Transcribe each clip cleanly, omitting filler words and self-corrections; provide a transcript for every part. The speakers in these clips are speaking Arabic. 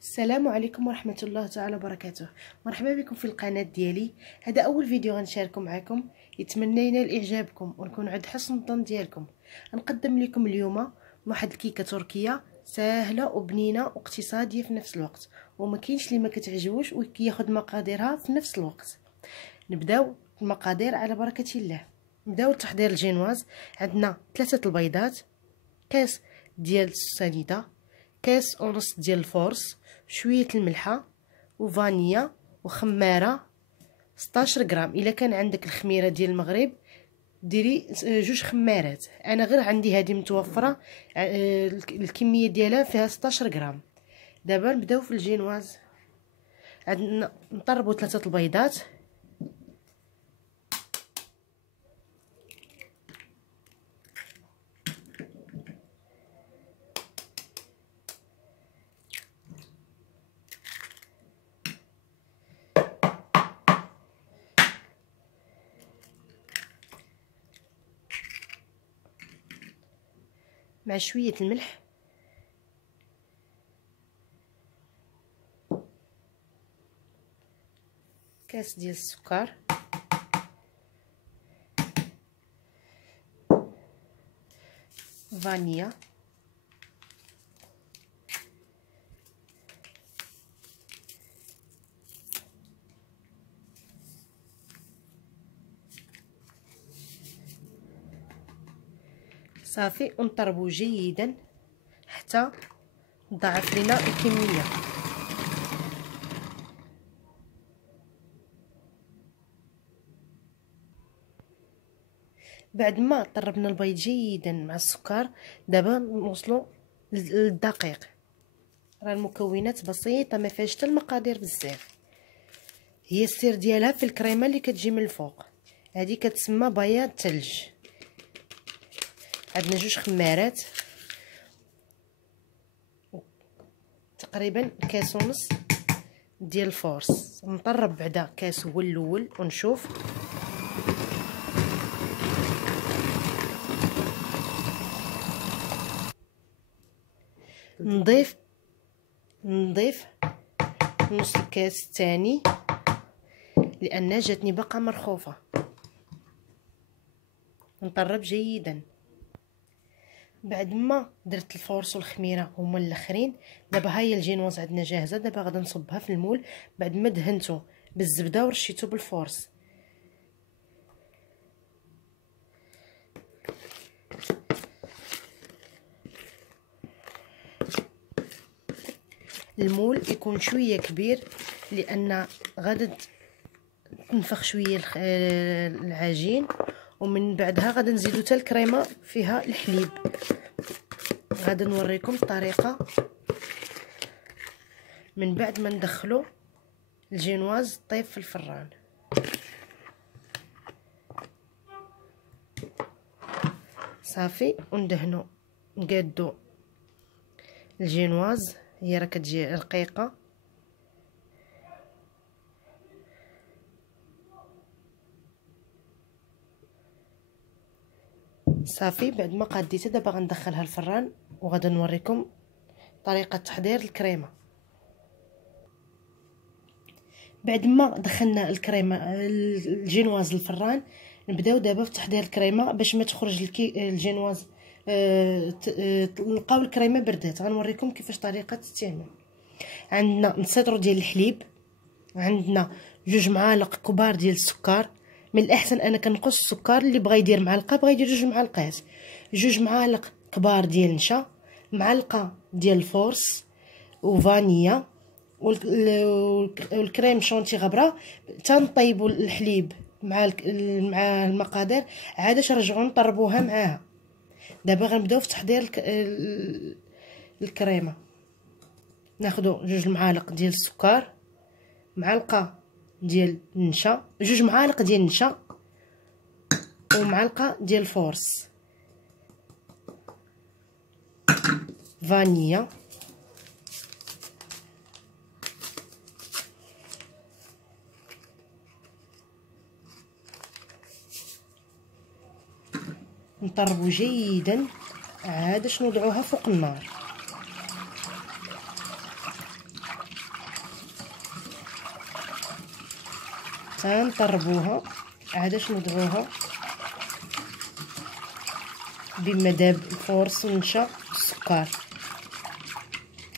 السلام عليكم ورحمة الله تعالى وبركاته. مرحبا بكم في القناة ديالي. هذا أول فيديو غنشاركو معكم، يتمنى ينال إعجابكم ونكون عند حسن الظن ديالكم. غنقدم لكم اليوم واحد الكيكة تركية سهلة وبنينة واقتصادية في نفس الوقت، وما كاينش اللي ما كتعجبوش وكياخد مقاديرها في نفس الوقت. نبداو المقادير على بركة الله. نبداو تحضير الجينواز. عندنا 3 البيضات، كاس ديال السنيده، كاس ونص ديال الفورس، شويه الملحه وفانيا وخماره 16 غرام. الا كان عندك الخميره ديال المغرب ديري 2 خمارات، انا غير عندي هذه متوفره، الكميه ديالها فيها 16 غرام. دابا نبداو في الجينواز. عندنا نطربوا 3 البيضات، مع شويه الملح، كاس ديال السكر، فانيا، صافي. ونطربو جيدا حتى تضاعف لنا الكميه. بعد ما طربنا البيض جيدا مع السكر، دابا نوصلوا للدقيق. راه المكونات بسيطه، ما فيهاش حتى المقادير بزاف، هي السر ديالها في الكريمه اللي كتجي من الفوق، هذه كتسمى بياض ثلج. عندنا 2 خمارات، تقريبا كاس ونص ديال الفورس. نطرب بعدا كاس هو الاول ونشوف. نضيف نص الكاس الثاني لان جاتني باقا مرخوفه. نطرب جيدا. بعد ما درت الفورس والخميره هما الاخرين، دابا ها هي الجينواز عندنا جاهزه. دابا غادي نصبها في المول بعد ما دهنته بالزبده ورشيته بالفورس. المول يكون شويه كبير لان غادي تنفخ شويه العجين، ومن بعدها غادي نزيدو حتى الكريمه فيها الحليب. غادي نوريكم الطريقه من بعد ما ندخلو الجينواز طيب في الفران. صافي. وندهنو نقادو الجينواز، هي راه كتجي رقيقه. صافي. بعد ما قاديتها دابا غندخلها الفران وغادي نوريكم طريقه تحضير الكريمه. بعد ما دخلنا الكريمه الجينواز للفران، نبداو دابا في تحضير الكريمه باش ما تخرج الجينواز. نلقاو الكريمه بردات. غنوريكم كيفاش طريقه التعمل. عندنا نصيدرو ديال الحليب، عندنا 2 معالق كبار ديال السكر. من الاحسن انا كنقص السكر، اللي بغى يدير معلقه بغى يدير 2 معالقات. 2 معالق كبار ديال النشا، معلقه ديال الفورس وفانيا والكريم شونتي غبره. تنطيبوا الحليب مع المقادير عادش نرجعوا نطربوها معاها. دابا غنبداو في تحضير الكريمه. ناخذوا 2 معالق ديال السكر، معلقه ديال النشا، 2 معالق ديال النشا ومعلقه ديال الفورس، فانيا، نطربوا جيدا عادش نوضعوها فوق النار. تنطربوها عادش نضعوها بمذاب الفورص النشا السكر.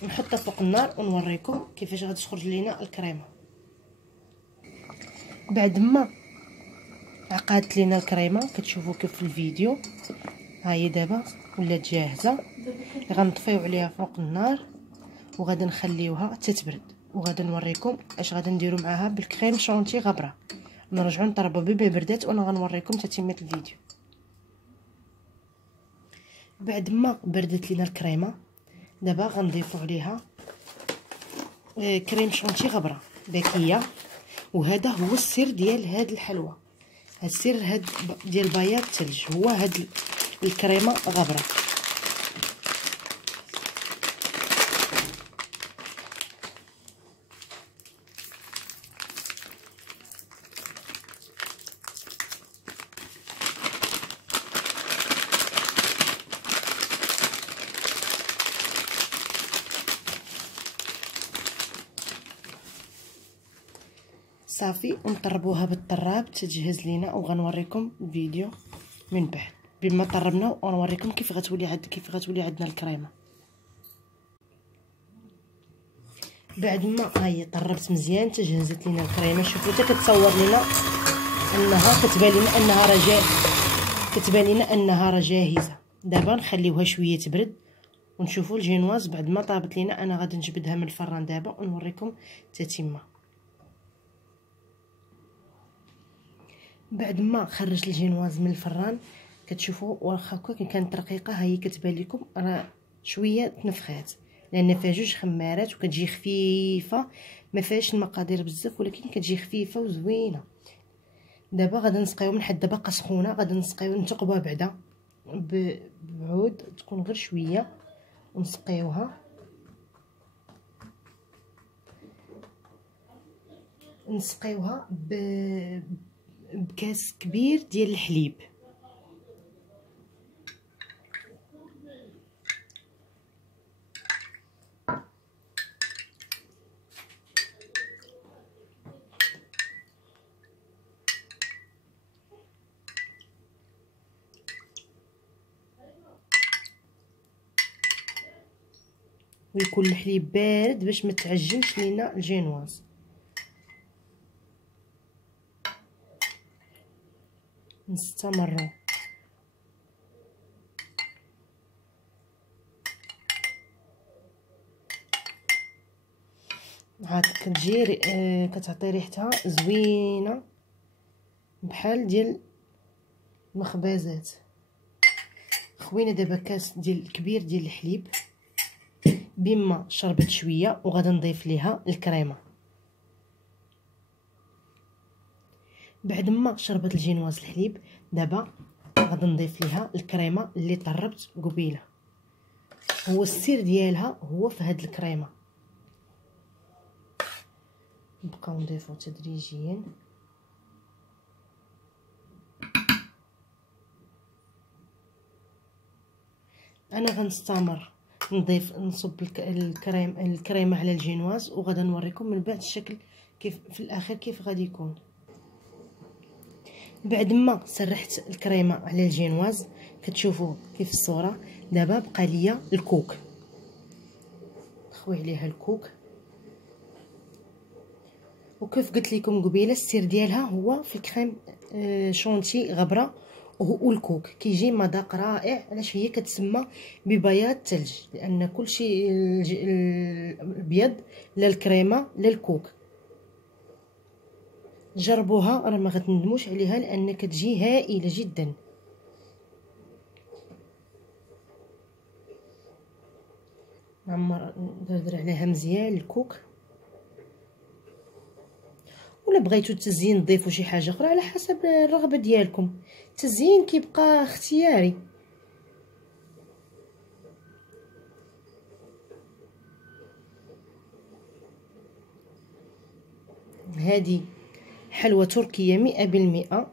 نحطها فوق النار ونوريكم كيفاش غادي تخرج لينا الكريمه. بعد ما عقدت لينا الكريمه كتشوفوا كيف في الفيديو، ها هي دابا ولات جاهزه. غنطفيو عليها فوق النار وغادي نخليوها تتبرد، وغادي نوريكم اش غادي نديرو معاها بالكريم شونتي غبره. نرجعو نطربو بما بردات وانا غنوريكم تتمه الفيديو. بعد ما بردت لينا الكريمه دابا غنضيفو عليها كريم شونتي غبره باكيه. وهذا هو السر ديال هاد الحلوى، هاد السر هاد ديال بياض الثلج هو هاد الكريمه غبره. صافي ونطربوها بالطراب تجهز لينا، وغنوريكم الفيديو من بعد بما طربنا ونوريكم كيف غتولي عندنا الكريمه. بعد ما هي طربت مزيان تجهزت لينا الكريمه. شوفوا حتى كتصور لينا انها كتبان لنا انها راه جاهزه. دابا نخليوها شويه تبرد ونشوفوا الجينواز. بعد ما طابت لينا انا غادي نجبدها من الفران دابا ونوريكم التتمه. بعد ما خرجت الجينواز من الفران كتشوفوا واخا هكا كانت رقيقه، هي كتبان لكم راه شويه تنفخات لان فيها جوج خمارات وكتجي خفيفه، ما فيهاش المقادير بزاف ولكن كتجي خفيفه وزوينه. دابا غادي نسقيو من حد باقا سخونه، غادي نسقيو نتقبوها بعدا بعود تكون غير شويه ونسقيوها. بكاس كبير ديال الحليب. ويكون الحليب بارد باش ما تعجنش لينا الجينواز. نستمروا عاد كتجي كتعطي ريحتها زوينه بحال ديال المخبازات. خوينا دابا كاس ديال كبير ديال الحليب بما شربت شويه وغادي نضيف ليها الكريمه. بعد ما شربت الجينواز الحليب دابا غادي نضيف ليها الكريمه اللي طربت قبيله. هو السر ديالها هو في هاد الكريمه. نبقاو نضيفو تدريجيا. انا غنستمر نصب الكريمه على الجينواز وغادي نوريكم من بعد الشكل كيف في الاخر كيف غادي يكون. بعد ما سرحت الكريمه على الجينواز كتشوفوا كيف الصوره. دابا بقى ليا الكوك، نخوي عليها الكوك. وكيف قلت لكم قبيله السر ديالها هو في الكريم شونتي غبره والكوك كيجي مذاق رائع. علاش هي كتسمى ببياض الثلج؟ لان كلشي الابيض لا الكريمه لا الكوك. جربوها راه ما غتندموش عليها لان كتجي هائله جدا. نعمر ندردر عليها مزيان الكوك. ولا بغيتو التزيين تضيفوا شي حاجه اخرى على حسب الرغبه ديالكم. التزيين كيبقى اختياري. هذه حلوى تركيه 100%.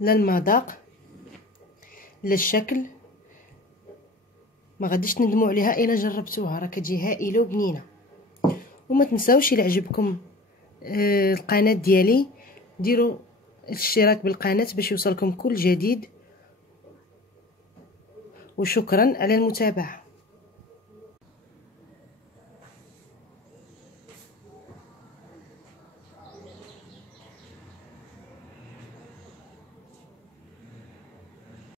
لا المذاق لا الشكل ما غاديش تندموا عليها الا جربتوها. راه كتجي هائله وبنينه. وما تنساوش الى عجبكم القناه ديالي ديروا الاشتراك بالقناه باش يوصلكم كل جديد، وشكرا على المتابعه.